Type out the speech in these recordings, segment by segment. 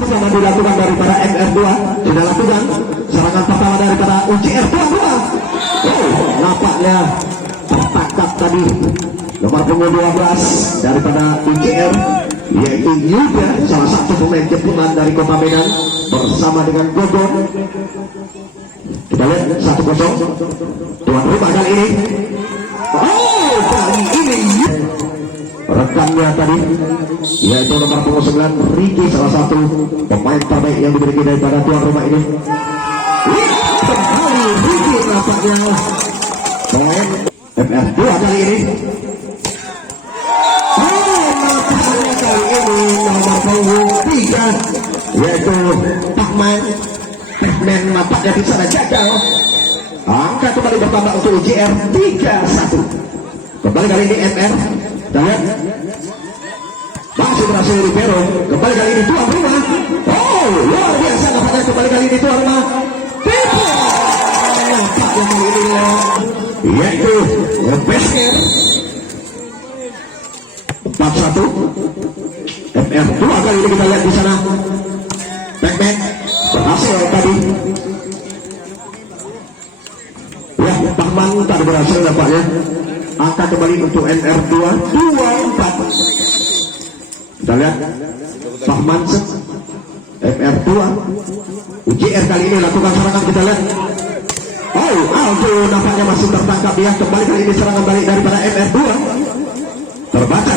Sama dilakukan daripada MR2, sudah lakukan serangan pertama daripada UJR tuan-tuan. Nampaknya tertangkap tadi nomor punggung 12 daripada UJR, yaitu Yuda, salah satu pemain jemputan dari Kota Medan bersama dengan Gogon. Kita lihat 1-0 tuan rumah kali ini. Kali ini rekannya tadi yaitu nomor punggung 9 Ricky, salah satu pemain terbaik yang dimiliki daripada tuan rumah ini. Kembali Ricky nampaknya pemain MR2 kali ini. Nampaknya kali ini nomor punggung 3 yaitu Pakman nampaknya bisa gagal. Angka kembali bertambah untuk UJR 3-1. Kembali kali ini MR. Kita lihat masih berhasil Rivero. Kembali kali ini tuan rumah. Luar biasa nampaknya kembali kali ini tuan rumah. Nampak yang kali ini yaitu Besker 4-1. MR2 kali ini kita lihat di sana. Back berhasil tadi. Ya, Tahman tadi berhasil nampaknya. Angka kembali untuk MR2 24. Kita lihat Tahman MR2 UJR kali ini lakukan serangan. Kita lihat Aldo nampaknya masih tertangkap dia. Kembali kali ini serangan balik daripada MR2. Terbaca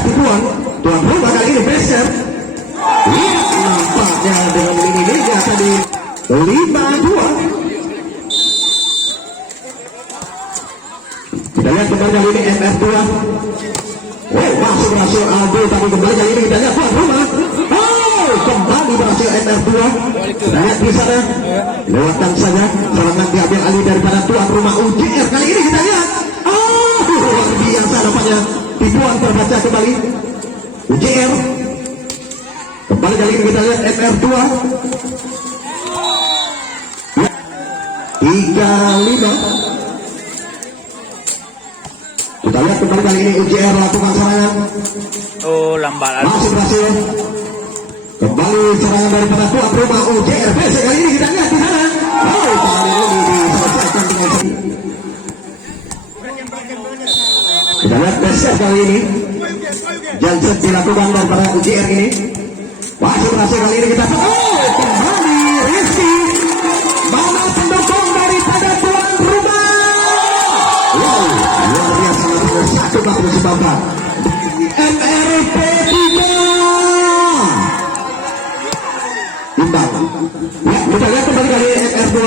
tuan rumah kali ini Besker. Nampaknya dengan ini dia tadi 5-2. Kita lihat kembali kali ini MR2. Masih berhasil Aldo tapi kembali kali ini kita lihat tuan rumah. Kembali berhasil MR2. Kita lihat di sana. Lewatkan saja serangan diambil alih daripada tuan rumah UJR kali ini. Kita lihat. Luar biasa nampaknya. Tipuan terbaca kembali UJR. Kembali kali ini kita lihat MR2 3-5. Kita lihat kembali kali ini UJR lakukan serangan. Lambat. Masih berhasil. Kembali serangan daripada tuan rumah UJR. Kali ini kita lihat di sana. Kali ini diselesaikan dengan kita lihat Besker kali ini. Janset dilakukan daripada UJR ini. Masih berhasil kali ini kita kembali Rizky. Mana pendukung daripada tuan rumah. Luar biasa satu bagus babak. MRP 3 imbang. Ya, kita lihat kembali kali MR2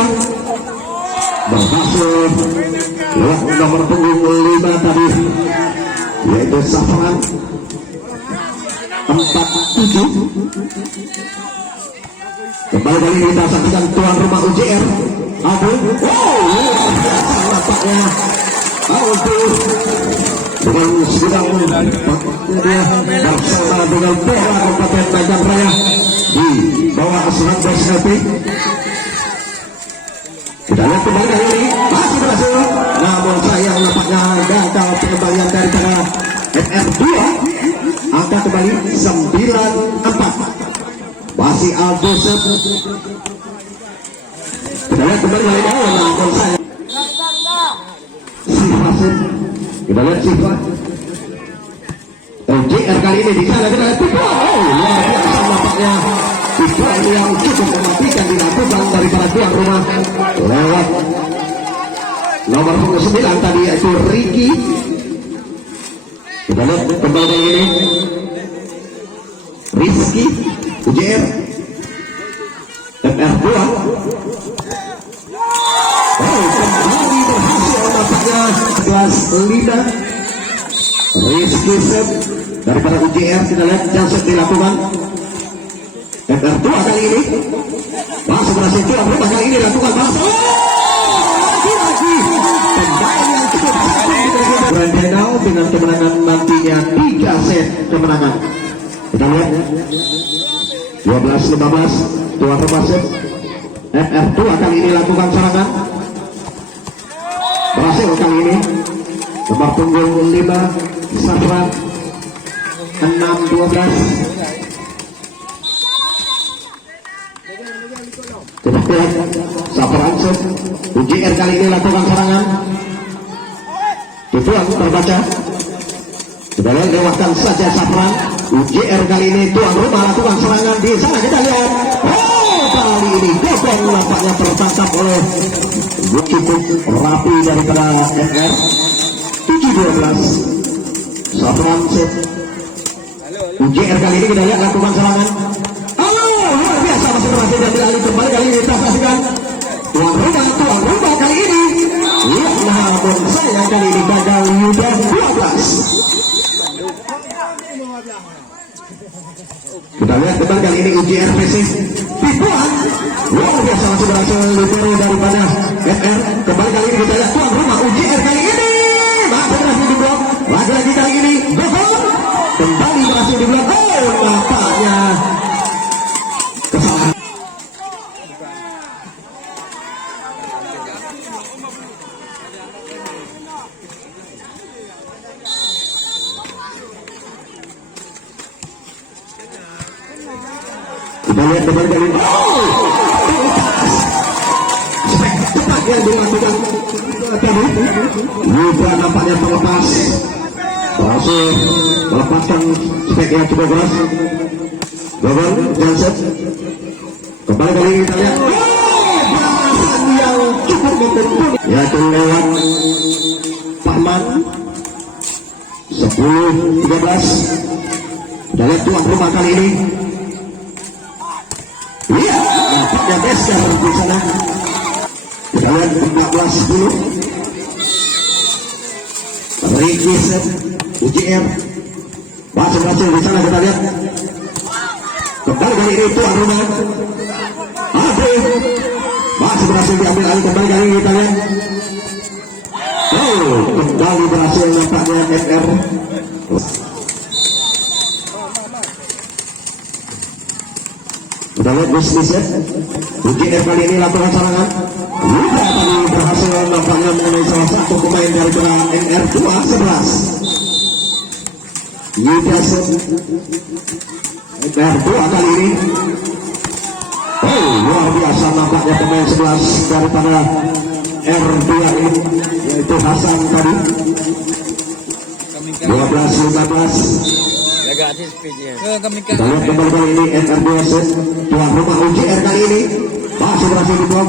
berhasil lewat nomor punggung 5 tadi yaitu Safran 4-7. Kembali kali ini kita saksikan tuan rumah UJR Abu. Luar biasa nampaknya Abu dengan sedang dia bersama dengan bola Kabupaten Medan Raya di bawah asuhan BSLP. Kita lihat kembali kali ini masih berhasil, namun sayang nampaknya gagal pengembalian daripada MR2. Angka kembali 9-4. Masih Aldo. Kita lihat kembali kali ini namun sayang Sifasun. Kita lihat Sifa UJR kali ini di sana. Kita lihat Tipuan. Luar biasa nampaknya Tipuan yang cukup mematikan dilakukan daripada tuan rumah lewat nomor 9 tadi yaitu Ricky. Kita lihat kembali kali ini Rizky UJR MR2. Kembali berhasil nampaknya kelas 5 Rizky set daripada UJR. Kita lihat Janset dilakukan MR2 kali ini masih berhasil tuan rumah kali ini lakukan masuk lagi pemain yang cukup Grand Final dengan kemenangan nantinya 3 set kemenangan. Kita lihat 12-15 tuan rumah set MR2 kali ini lakukan serangan berhasil kali ini nomor punggung 5 Safran 6-12. Kemudian Saparan set UJR kali ini lakukan serangan. Tujuan terbaca. Kita lihat lewatkan saja Saparan. UJR kali ini tuan rumah lakukan serangan di sana, kita lihat. Oh, kali ini gol nampaknya tertangkap oleh cukup rapi daripada FR. 7-12. Saparan set UJR kali ini kita lihat lakukan serangan. Luar biasa masih berhasil dan beralih kembali kali ini kita saksikan tuan rumah kali ini. Ya, namun sayang kali ini gagal Yuda 12. Kita lihat kembali kali ini UJR PC tipuan luar biasa masih berhasil lebih daripada FR. Kembali kali ini kita lihat tuan rumah UJR kali ini masih berhasil diblok. Lagi-lagi kali ini gol kembali berhasil diblok. Nampaknya kesalahan. Kita lihat kembali kali ini. Cepat yang dilakukan Yuda nampaknya terlepas, berhasil melepaskan spek yang cukup keras. Gol Janset. Kembali kali ini kita lihat balasan yang cukup membunuh, yaitu lewat Pahman 10-13. Kita lihat tuan rumah kali ini. Iya, nampaknya Besker di sana. Kita lihat 14-10. Ricky set UJR masih berhasil di sana, kita lihat. Kembali kali ini tuan rumah Ade masih berhasil diambil alih. Kembali kali ini kita lihat. Kembali berhasil nampaknya FR. Kita lihat bisnis ya. UJR kali ini lakukan serangan. Yuda tadi berhasil nampaknya mengenai salah satu pemain dari NR 2-11. Yuda set NR 2 kali ini. Luar biasa nampaknya pemain 11 daripada R2 ini, yaitu Hasan tadi. 12-15. Kita lihat kembali kali ini NR2 set tuan rumah UJR kali ini masih berhasil diblok.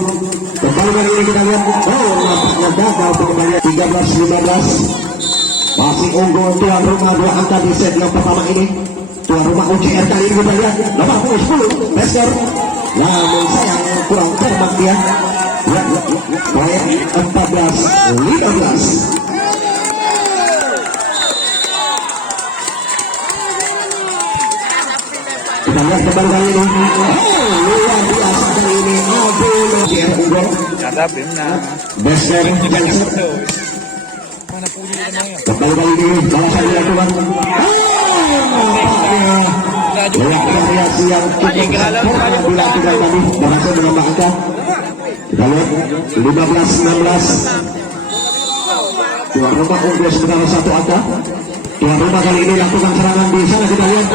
Kembali kali ini kita lihat nampaknya gagal pengembalian 13-15. Masih unggul tuan rumah 2 angka di set yang pertama ini. Tuan rumah UJR kali ini kita lihat 80-10 Besker, namun sayang kurang terbang dia. Poin 14-15. Kita lihat kembali kali ini. Luar biasa kali ini. UJR unggul. Besker Janset. Kembali kali ini balasan dilakukan. Lewat variasi yang cukup dilakukan tadi berhasil menambah angka. Kita lihat 15-16. Tuan rumah unggul sebenarnya 1 angka. Tuan rumah kali ini lakukan serangan di sana, kita lihat.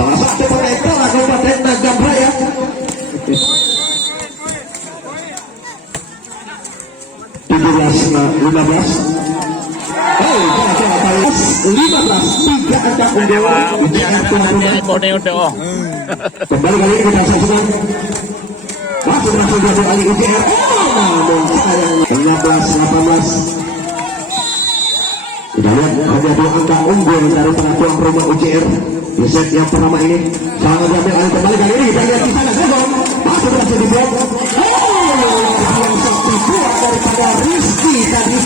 Salah satu pemain bola Kabupaten Agam Raya. 17-15. 3 angka unggul UJR tuan rumah. Kembali kali ini kita saksikan. Masih berhasil diambil alih UJR. Namun sayang 15-18. Kita lihat hanya 2 angka unggul dari tuan rumah UJR di set yang pertama ini. Sangat diambil alih kembali kali ini. Kita lihat di sana gol masih berhasil diblok. Yang satu buat daripada Rizky tadi.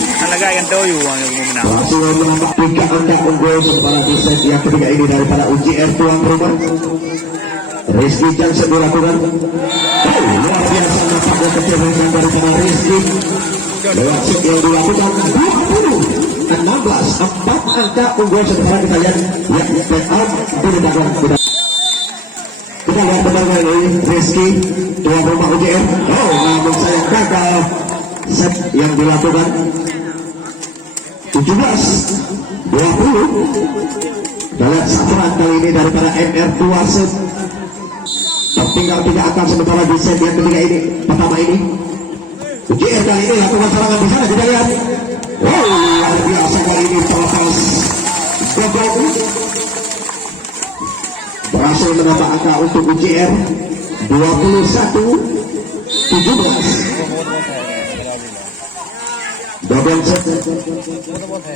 Berhasil menambah 3 angka unggul sementara di set yang ketiga ini daripada UJR tuan rumah. Rizky Janset dilakukan. Luar biasa nampaknya kecerdasan daripada Rizky. Lewat set yang dilakukan 20-16, 4 angka unggul sementara kita lihat kita lihat benar kali Rizky tuan rumah UJR. Namun sayang gagal set yang dilakukan. 17-20 Kita lihat sasaran kali ini daripada MR2 set. Tertinggal 3 angka sementara di set yang ketiga ini, pertama ini. UJR kali ini lakukan serangan di sana, kita lihat. Wow, luar biasa kali ini terlepas. Gol berhasil menambah angka untuk UJR 21-17. Double set.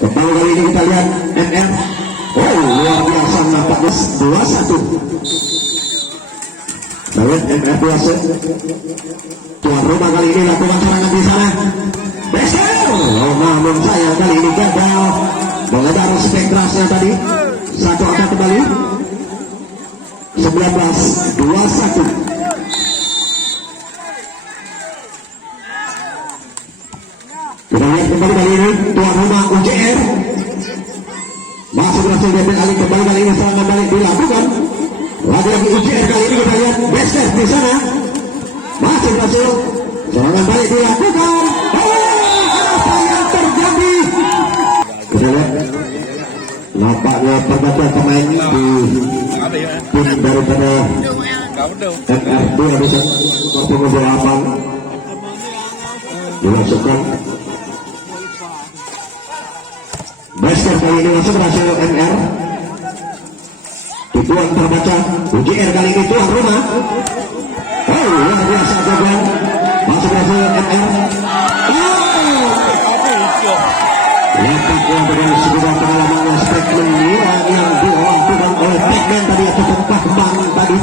Kembali kali ini kita lihat MR. Oh, luar biasa nampaknya 2-1. Kita lihat MR 2 set. Tuan rumah kali ini lakukan serangan di sana. Besar. Oh, namun sayang kali ini gagal mengejar spektrasnya tadi. Satu angka kembali. 19-21. Kita lihat kembali kali ini tuan rumah UJR masih berhasil diambil alih. Kembali kali ini serangan balik dilakukan. Lagi-lagi UJR kali ini kita lihat Bester di sana masih berhasil serangan balik dilakukan. Apa yang terjadi? Kita lihat nampaknya pergantian pemain di tim daripada MR2 bisa berpengaruh lapang dimasukkan. Bester kali ini masuk berhasil MR. Tujuan terbaca UJR kali ini tuan rumah. Oh, luar biasa gagal. Masuk berhasil MR. Nampaknya dengan sebuah pengalaman statement yang dilakukan oleh Pacman tadi atau tempat kembang tadi.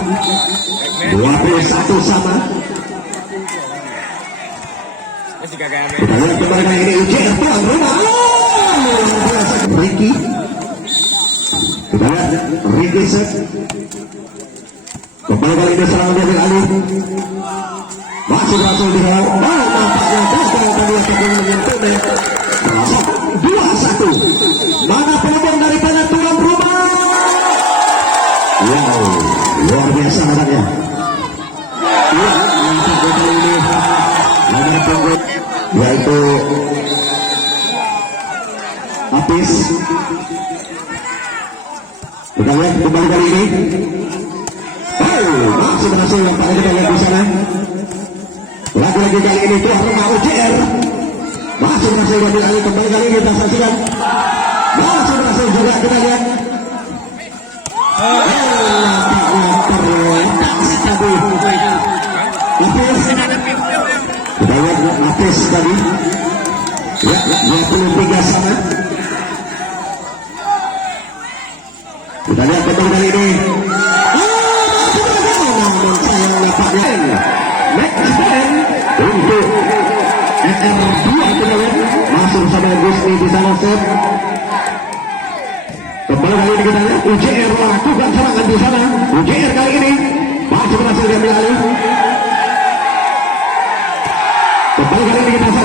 21 sama. Kita lihat kembali kali ini UJR tuan rumah. Ricky. Kita lihat Ricky set. Kembali kali ini serangan dari Ali. Masih berhasil di bawah. Nampaknya gagal tadi ataupun menyentuhnya. 2-1. Mana peluang daripada tuan rumah? Wow, luar biasa nampaknya. Ya, nampaknya kali ini ada penggut yaitu Apis. Kita lihat kembali kali ini. Oh, masih berhasil yang tak kita lihat di sana. Lagi-lagi kali ini tuan rumah UJR masih berhasil diambil alih. Kembali kali ini kita saksikan. Masih berhasil juga kita lihat. Kita lihat Apis tadi. Ya, 23 sana. Kita lihat kembali kali ini. Namun sayang nampaknya next band untuk MR2 kita lihat masuk bersama Gusti di sana set. Kembali kali ini kita lihat UJR lakukan serangan di sana. UJR kali ini masih berhasil diambil alih. Kembali kali ini kita